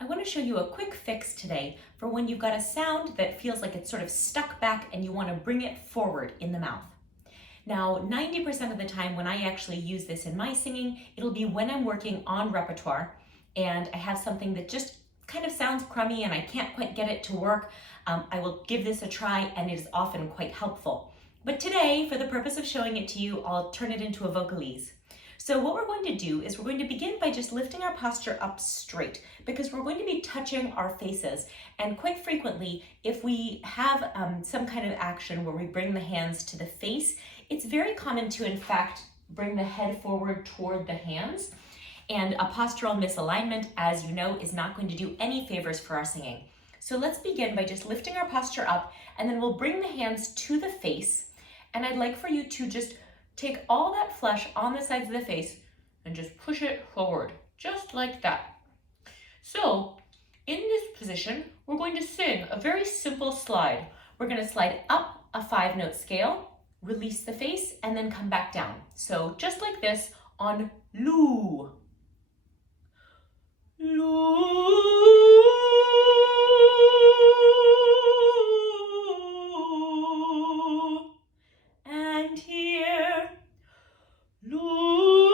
I want to show you a quick fix today for when you've got a sound that feels like it's sort of stuck back and you want to bring it forward in the mouth. Now, 90% of the time when I actually use this in my singing, it'll be when I'm working on repertoire and I have something that just kind of sounds crummy and I can't quite get it to work. I will give this a try and it is often quite helpful. But today, for the purpose of showing it to you, I'll turn it into a vocalise. So what we're going to do is we're going to begin by just lifting our posture up straight because we're going to be touching our faces. And quite frequently, if we have some kind of action where we bring the hands to the face, it's very common to, in fact, bring the head forward toward the hands. And a postural misalignment, as you know, is not going to do any favors for our singing. So let's begin by just lifting our posture up, and then we'll bring the hands to the face. And I'd like for you to just take all that flesh on the sides of the face and just push it forward, just like that. So in this position, we're going to sing a very simple slide. We're going to slide up a 5-note scale, release the face, and then come back down. So just like this on Loo. Loo. And here. Loo.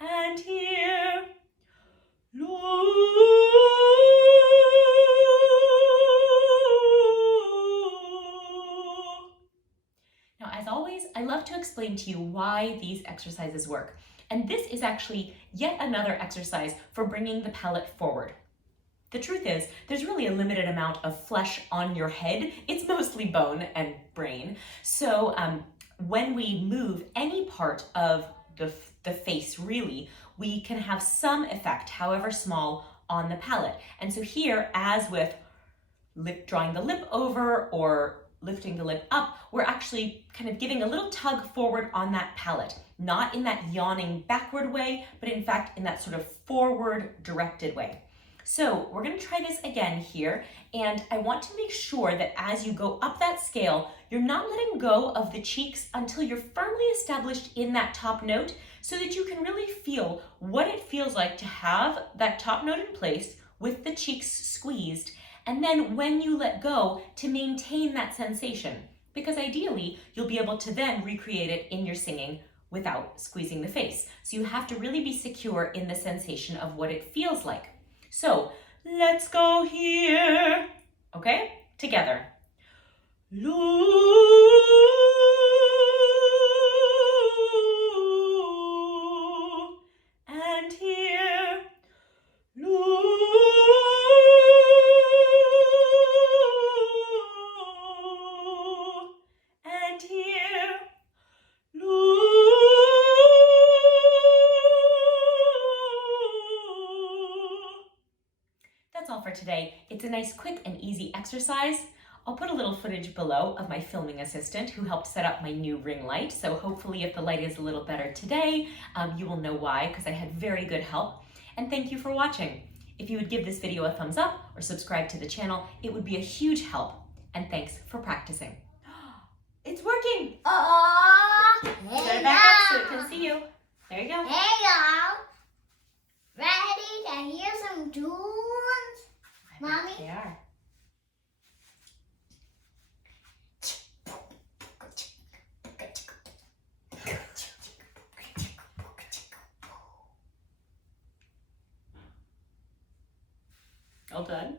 And here. Loo. Now, as always, I love to explain to you why these exercises work. And this is actually yet another exercise for bringing the palate forward. The truth is, there's really a limited amount of flesh on your head. It's mostly bone and brain. So when we move any part of the face, really, we can have some effect, however small, on the palate. And so here, as with drawing the lip over or lifting the lip up, we're actually kind of giving a little tug forward on that palate, not in that yawning backward way, but in fact in that sort of forward directed way. So we're going to try this again here, and I want to make sure that as you go up that scale, you're not letting go of the cheeks until you're firmly established in that top note so that you can really feel what it feels like to have that top note in place with the cheeks squeezed, and then when you let go, to maintain that sensation, because ideally you'll be able to then recreate it in your singing without squeezing the face. So you have to really be secure in the sensation of what it feels like. So let's go here, okay? Together. Loo. And here. Loo. And here. Loo. That's all for today. It's a nice, quick, and easy exercise. I'll put a little footage below of my filming assistant who helped set up my new ring light. So hopefully if the light is a little better today, you will know why, because I had very good help. And thank you for watching. If you would give this video a thumbs up or subscribe to the channel, it would be a huge help. And thanks for practicing. It's working! Hey, Put it back up so it can see you. There you go. Hey y'all, ready to hear some tunes? Mommy? They are. All done.